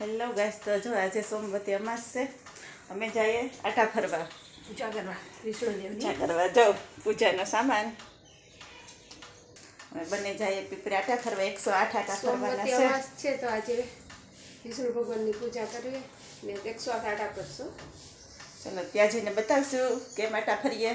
Hello guys, તો જો આજે સોમવતી અમાસ છે. અમે જઈએ આટા ફરવા, પૂજા કરવા વિષ્ણુદેવની પૂજા કરવા. જાઓ પૂજાનો સામાન અમે બંને જઈએ પીપરી આટા ફરવા. 108 આટા ફરવાના સોમવતી છે. અમાસ છે તો આજે વિષ્ણુ ભગવાનની પૂજા કરીએ ને 108 આટા કરશું. ચલો ત્યાં જઈને બતાવશું કેમ આટા ફરીએ.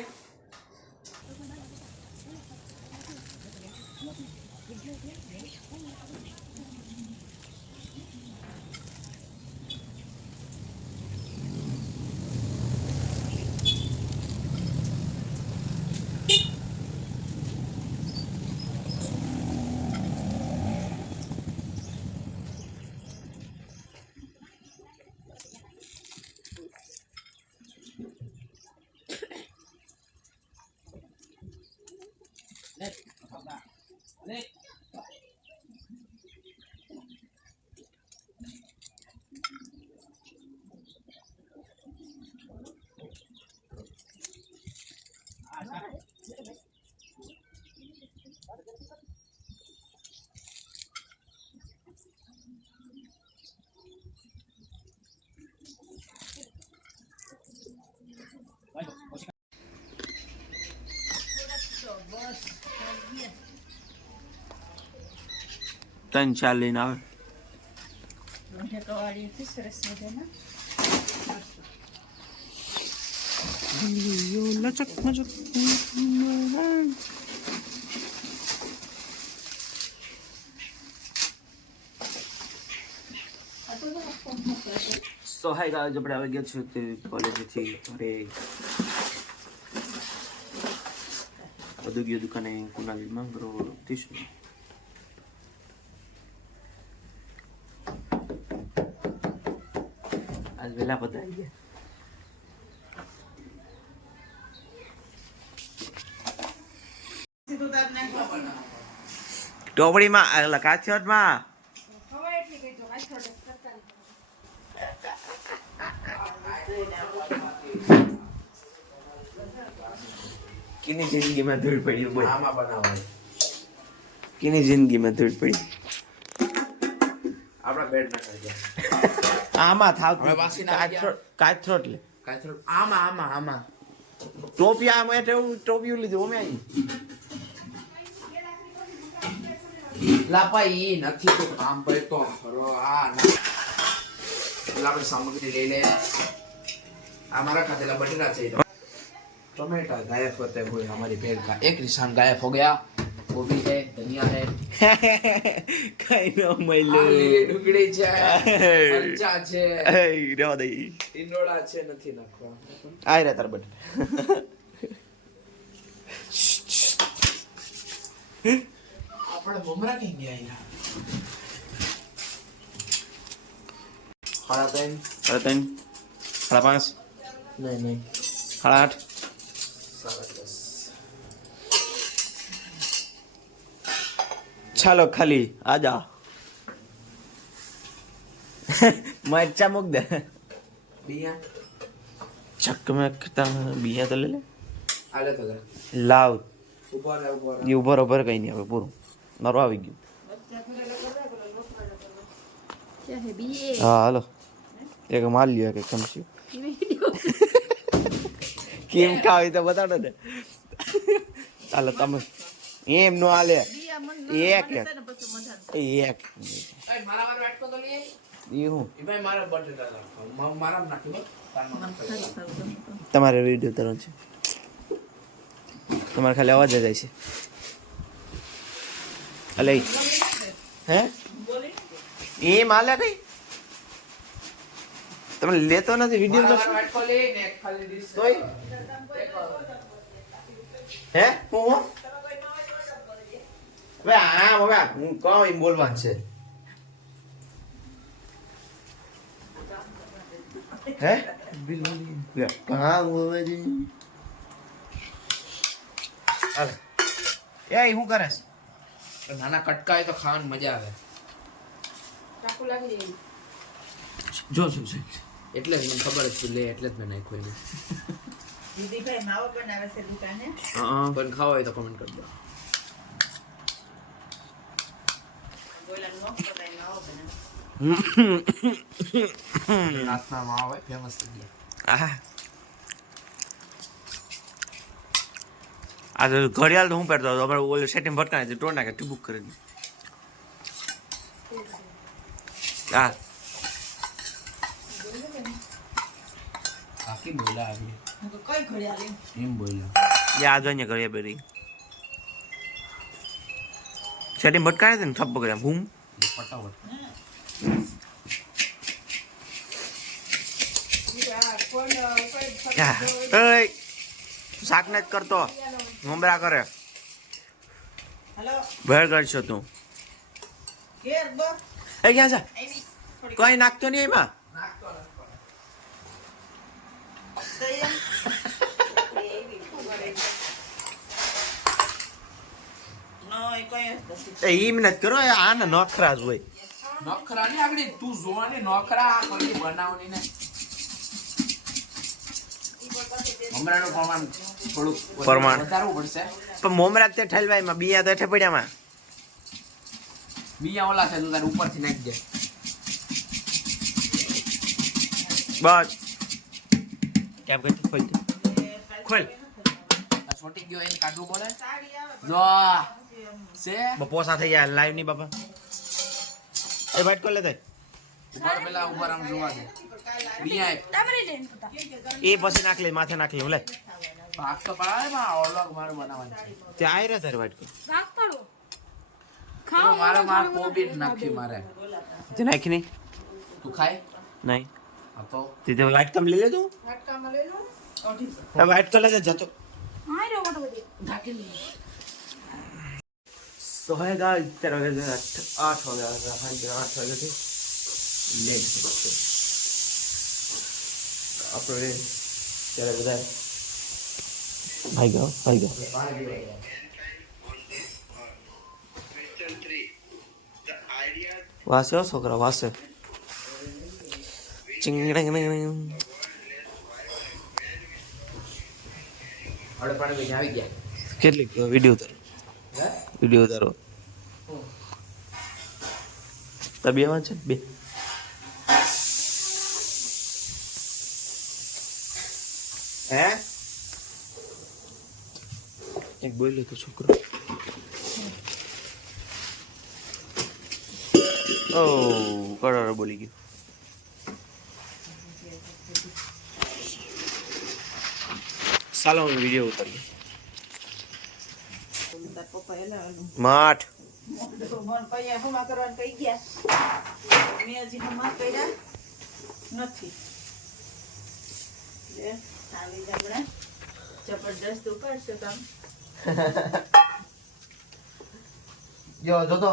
ત્રણ ચાર લઈને આવે. સો હાય ગાઈસ, આપણે આવી ગયા છે તે કોલેજથી ઘરે. બધું ગયો દુકાને કુનાલ માંગરો ટીશું. આજ વેલા પધારી ગયા. ટોપડીમાં કાચમાં કિની જિંદગીમાં ધૂળ પડી. બોલ આમાં બનાવો. કિની જિંદગીમાં ધૂળ પડી. આપણા બેડ ના કરી દે. આમાં થાવ હવે વાસી ના કાચરોટ લે. આમાં ટોપી આમાં એટલે ટોપી લીધું અમે અહીં લાપા ઈ નથી તો કામ પર તો ખરો. આ ના પેલા આપણે સામગ્રી લઈ લે. આ મારા ખાતેલા બટેટા છે. टमाटर गायब होते हुए हमारी पेड़ का एक निशान गायब हो गया. गोभी है, धनिया है, કઈ નો મૈલો લીલી ડુંગળી છે, મરચા છે, રેવા દે. ઈંડોળા છે, નથી નાખવા. આય રે તાર બટ આપણે મમરા કઈ ગયા યાર. સાડા ત્રણ, 3:30, 5:30, નહીં 8:30. 10:30. ચાલો ખાલી આજા. મરચા મૂક દે. બિયા ચકમકતા બિયા તો લે લે. આલે તો લાવ ઉભા રહે. એ ઉભર કઈ નહીં. હવે પૂરું મારું આવી ગયું. હા હાલો એક માલ લ્યો કે ચમચી. કેમ ખાવી તો બતાડો ને. ચાલો તમે એમ નો હાલે. એક મારા મારો વાટકો તો લઈએ. એ હું ઈ ભાઈ મારા બટેટા નાખો. મારા નાખી બસ. તમારે વિડીયો તરફ છે. તમારે ખાલી અવાજ જ જાય છે. અલે હે એ માલે કઈ તમે લેતો નથી વિડીયો મારા વાટકો લે ને ખાલી ડીશ તોય હે હું હવે આમ હવે હું કહું એમ બોલવાનું છે. હે કहाँ हुआ जी. અરે એ હું કરે છે. નાના કટકા હોય તો ખાવાની મજા આવે. ચાકુ લાગી જાય. જો શું છે એટલે જ મને ખબર જ છે. લે એટલે જ મેં નાખ્યું એને. દીદીભાઈ માવો બનાવે છે દુકાને. પણ ખાવા હોય તો કમેન્ટ કરજો. બોલા નો પતાય માવો બનાવે. રાતના માં આવે ફેમસ થઈ ગયા. આ તો ઘડિયાળ તો હું પહેરતો હતો અમારે ઓલે સેટિંગ ભટકાણે ટોર નાખે ટીબુક કરીને. હા બાકી બોલા આવી કઈ ઘડિયાળ એમ બોલા એ આ જોઈએ ઘડિયાળ પહેરી સેટિંગ ભટકાણે છે ને થપ્પો કર્યા બૂમ. ફટાફટ શાક ને જ કરતો મમરા કરે હેલો ભેળ કરશો તું. ઘેર બ એ ક્યાં છે કઈ નાખતો નહીં એમાં. એમ નથી કરો આને નખરા જ હોય. નખરા ની આગળ તું જોવાની નખરા કરી બનાવની ને મમરાનું પ્રમાણ થોડુંક વધારવું પડશે. પણ મોમરા તે ઠલવાય માં બિયા તો હેઠે પડ્યામાં બીયા ઓલા છે તું તારે ઉપરથી નાખી દે. બસ કેમ કરતી ખોલ દે ખોલ. આ છોટી ગયો એને કાઢવું પડે જો છે બપોસા થઈ ગયા લાઈવ ની બાપા. એ વાઈટ કોલ લેતા ઉપર પેલા ઉપર આમ જોવા દે બીયા એ પછી નાખ લે માથે નાખ લે લે ભાગ તો પડાવે માં ઓલગ મારું બનાવવાનું છે. તે આઈ રહ્યા તારે વાઈટ કોલ મારે માર કોબી નાખી મારે તે નાખી નહીં તું ખાય નહીં આ તો તે વાઈટ કમ લઈ લે તું વાઈટ કલર જતો તો હે ગાઈસ અત્યારે વાગે 8 વાગ્યા સાંજે 8 વાગ્યાથી લેટ છે આપણે ત્યારે બધા ભાઈ ગયો વાસે છોકરા વાસે ચિંગડંગ અડે પાડે લઈને આવી ગયા. કેટલી વિડીયો ઉતારો બે વાંચ છે બે હે એક બોલ્યો તો છોકરો ઓ કરોડો બોલી ગયો. ચાલો હું વિડીયો ઉતારીએ માઠ મન પૈયા હમા કરવાનું કહી ગયા મેં હજી હમા કર્યા નથી લે આવી જમણે જબરદસ્ત ઉપાડશે કામ જો જોતો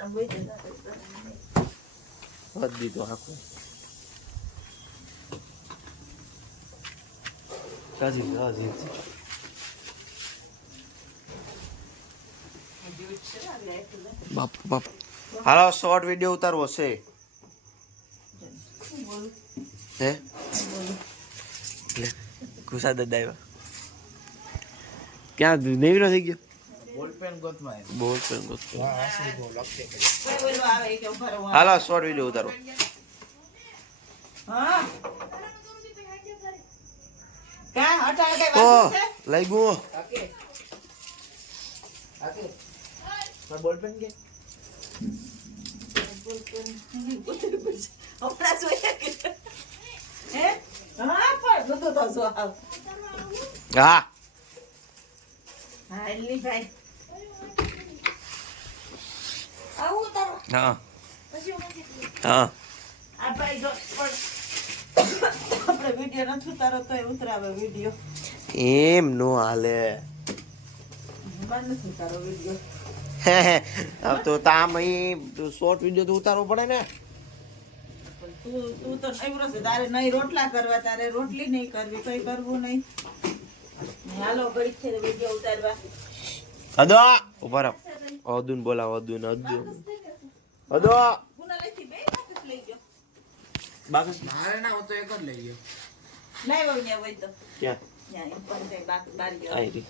આમ બોઈ દે હદ દીધો આખો કાજી બાપ બાપ હાલો શોર્ટ વિડીયો ઉતારવો છે હે લે ગુસા દાદા આવ્યા ક્યાં નેવીનો થઈ ગયો બોલપેન ગોતમાં બોલ પેન ગોત આસરી બહુ લખે કોઈ બોલવા આવે કે ભરો હાલો શોર્ટ વિડીયો ઉતારો હા કા હટાડે કઈ ઓ વાત છે લઈ ગયો આકે માર બોલપેન કે હમણાં જોઈએ કે હે હા પણ બધું તો જો આવ હા હા એલી ભાઈ હા હા આ ભાઈ જો પણ આપણે વિડિયો નથી ઉતારો તો ઉતરાવે વિડિયો એમ નો હાલે મન નથી ઉતારો વિડિયો હવે તો તામ શોર્ટ વિડીયો તો ઉતારવો પડે ને તું તો નવરો છે તારે નહીં રોટલા કરવા તારે રોટલી નહીં કરવી કઈ કરવું નહીં હાલો ઘડી છે વિડિયો ઉતારવા અદો ઉભા રહો અદુન બોલાવો અદુન અદો ગુના લઈથી બે બાકસ લઈ ગયો બાકસ મારે ના હોતો એક જ લઈ ગયો લાવ્યો ને હોય તો ક્યાં ત્યાં એમ પણ કઈ બાક બાર ગયો આઈ રી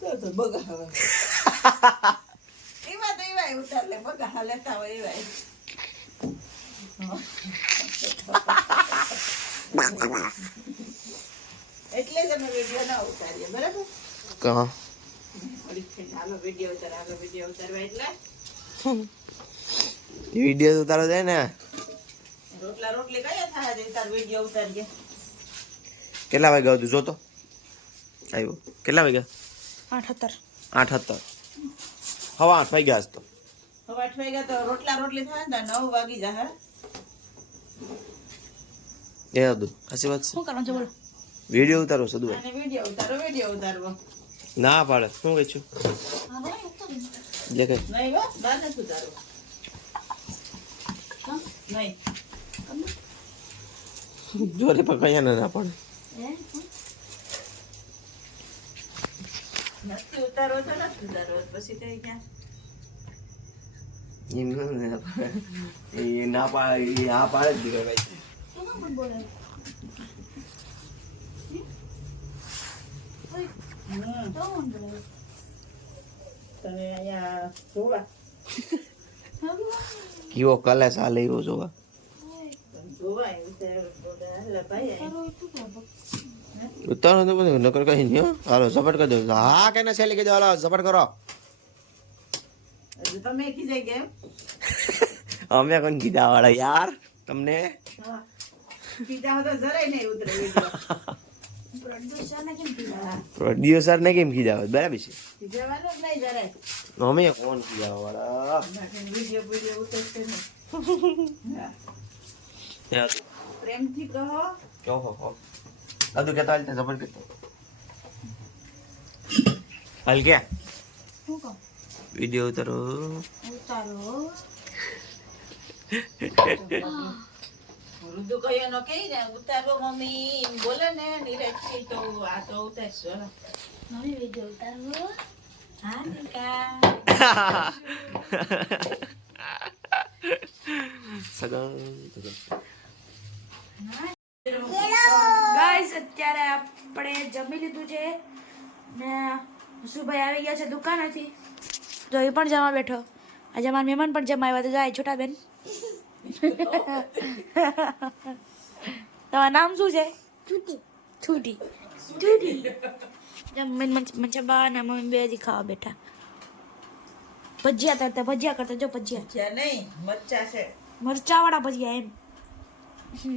તો બગા હવે એમાં તો એવાય ઉતાર લે બગા લેતા હોય એવાય એટલે જ અમે વિડીયો ના ઉતારીએ બરાબર કહો હાલો વિડીયો ઉતારવા એટલે વિડીયો ઉતારો જાય ને રોટલી કયા થાય છે તાર વિડીયો ઉતારીએ કેટલા વાગ્યા હતું જોતો આવ્યો કેટલા વાગ્યા 8:17 હવા 8 વાગ્યા હશે તો હવે 8 વાગ્યા તો રોટલી થાય ને 9 વાગી જાય એ હતું ખાસી વાત છે શું કરવાનું છે બોલો વિડીયો ઉતારો સદુ અને વિડીયો ઉતારવો ના પાડે શું કહે છું જે કઈ નહીં હો બહાર નથી ઉતારવો નહીં જોરે પણ કયા ના પડે નથી ઉતારવો તો નથી ઉતારવો પછી કઈ ક્યાં એમ એ ના પાડે એ આ પાડે જ દીકરા ભાઈ તમે અહીંયા જોવા કેવો કલેસ આ લઈ રહ્યો જોવા જોવા એવું છે ભાઈ ઉતારો તો બધું નકર કઈ નહીં હો. હાલો ઝપટ કરી દો હા કે ના છેલ્લી કીધું હાલો ઝપટ કરો તમે કીધે કેમ અમે કોણ કીધા વાળા યાર તમને કીધા તો જરાય નહીં ઉતરે વિડીયો પ્રોડ્યુસર ને કેમ કીધા હોય બરાબર છે જવાનું જ નહીં જરાય અમે કોણ કીધા વાળા વિડીયો ઉતરશે નહીં યાર પ્રેમથી કહો ઓહો અદુ કેતા હાલ ઝપટ કરતો હાલ કે વિડિયો ઉતારો રુદુ કયો નો કહી ને ઉતારો મમ્મી એમ બોલે ને નિરાજથી તો આ તો ઉતારશો હા નિકા ગાઈસ અત્યારે આપણે જમી લીધું છે ને હસુભાઈ આવી ગયા છે દુકાનેથી તો એ પણ જમવા બેઠો આજે અમારા મહેમાન પણ જમા આવ્યા તો જાય છોટા બેન તમારું નામ શું છે છૂટી મંચબા ને મમ્મી બે દી ખાવા બેઠા ભજીયા કરતા જો ભજીયા જ્યાં નહીં મચ્ચા છે મરચા વાળા ભજીયા એમ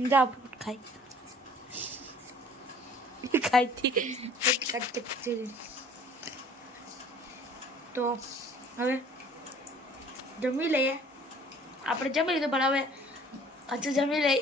જા ખાઈ તો હવે જમી લઈએ આપણે જમી લીધું પણ હવે હજુ જમી લઈએ